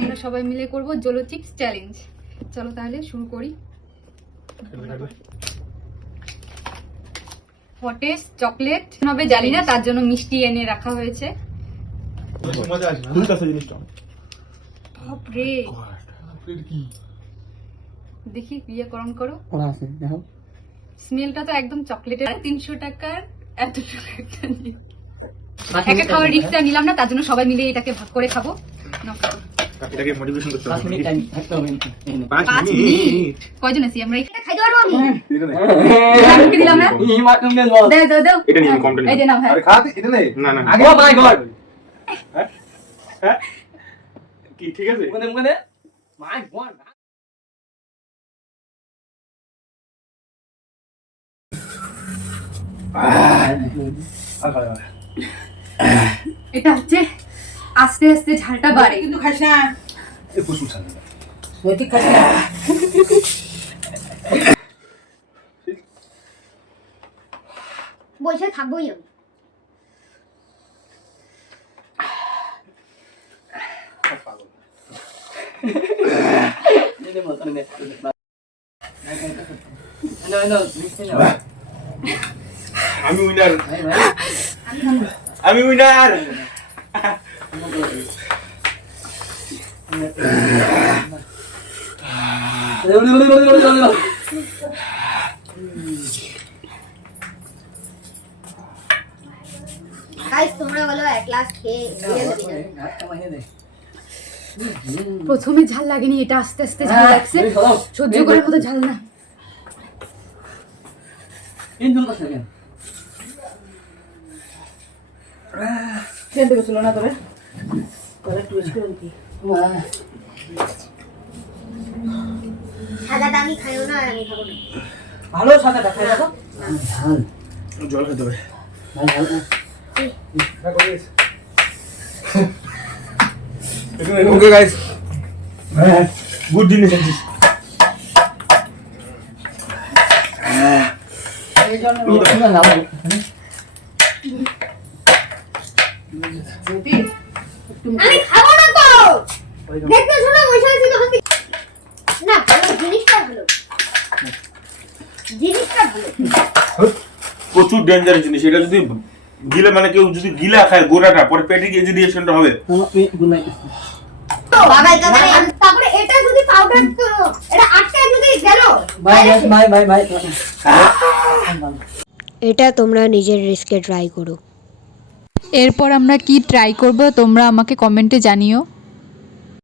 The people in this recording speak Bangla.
আমরা সবাই মিলে করব জোলো চিপস চ্যালেঞ্জ। চলো তাহলে শুরু করি। হটেস্ট চকলেট হবে জানি না, তার জন্য মিষ্টি এনে রাখা হয়েছে। বাপরে, দেখি বিয়ে করণ করো। স্মেলটা তো একদম চকলেটের। 300 টাকার এতটুকু একা খাওয়ার রিস্কটা নিলাম না, তার জন্য সবাই মিলে এটাকে ভাগ করে খাবো। এটাকে মোটিভেশন করতে হবে। 5 মিনিট কয়জন আছি আমরা? এটা খাইতে পারবো আমি? আমাকে দিলাম না। দাও দাও। এটা নিয়ে কমপ্লেন। এই যে নাও। হ্যাঁ আরে খাতে এটা নেই। না না। ও মাই গড। হ্যাঁ কি ঠিক আছে? মানে মাই গড। এটা হচ্ছে আস্তে আস্তে ঝালটা বাড়ে। কিন্তু খাস না। এই প্রচুর ঝাল। সত্যি খাস না। বসে থাকবোই আমি। আমি উইনার। আমি উইনার। গাইস তোমরা বলো এক গ্লাস খেয়ে প্রথমে ঝাল লাগেনি, এটা আস্তে আস্তে ঝাল লাগছে। সহ্য করার মতো ঝাল না। খেতে গেছিল না তোরে? তোরে টুইস্ট করে কি? সাদাটা আমি খাইও না, আর আমি খাবো না। ভালো সাদাটা খাই দেখো। জল খেতে হবে। ওকে গাইস, গুড জিনিস আছে। এই জন্য আমি খাবো না তো। দেখতে শোনা বসে আছি তখন না, ভালো জিনিসটা ভালো। জিনিসটা ভালো। প্রচুর ডেঞ্জারাস জিনিস। এটা যদি গিলে মানে কেউ যদি গিলা খায় গোড়াটা, পরে পেটে গিয়ে যদি রিঅ্যাকশনটা হবে। বাবা তারপরে এটা যদি পাউডার তো এটা আটকায় যদি গেল। ভাই এটা তোমরা নিজের রিস্কে ট্রাই করো। এরপর আমরা কি ট্রাই করব তোমরা আমাকে কমেন্টে জানিও।